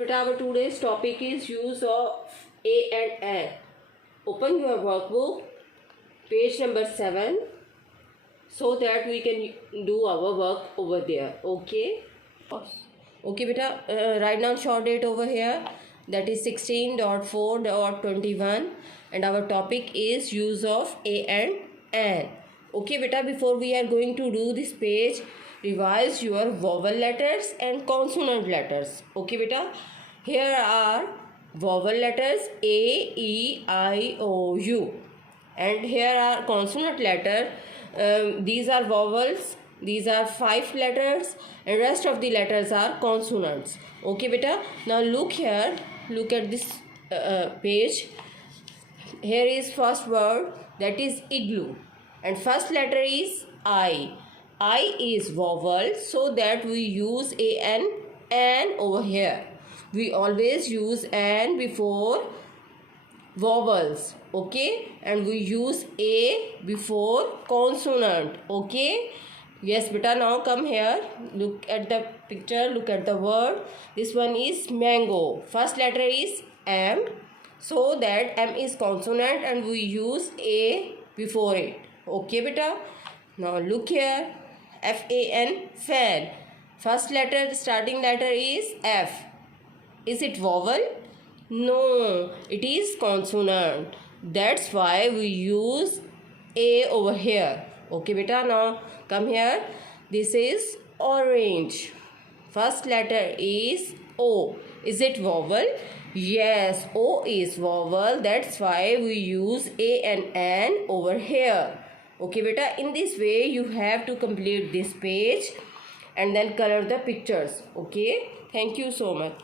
But our today's topic is use of a and an. Open your workbook, page number 7, so that we can do our work over there. Okay? Okay, beta. Write down short date over here. That is 16.4.21, and our topic is use of a and an. Okay, beta. Before we are going to do this page, revise your vowel letters and consonant letters. Okay, beta. Here are vowel letters A, E, I, O, U, and here are consonant letter. These are vowels. These are 5 letters, and rest of the letters are consonants. Okay, beta. Now look here. Look at this page. Here is first word, that is igloo, and first letter is I. I is vowel, so that we use an over here. We always use an before vowels, okay, and we use a before consonant. Okay, yes beta. Now come here, look at the picture, look at the word. This one is mango. First letter is M, so that M is consonant and we use a before it. Okay beta. Now look here, F-A-N, fan. First letter, starting letter is F. Is it vowel? No, it is consonant. That's why we use a over here. Okay beta. Now come here. This is orange. First letter is O. Is it vowel? Yes, O is vowel. That's why we use a and an over here. Okay beta. In this way you have to complete this page and then color the pictures. Okay. Thank you so much.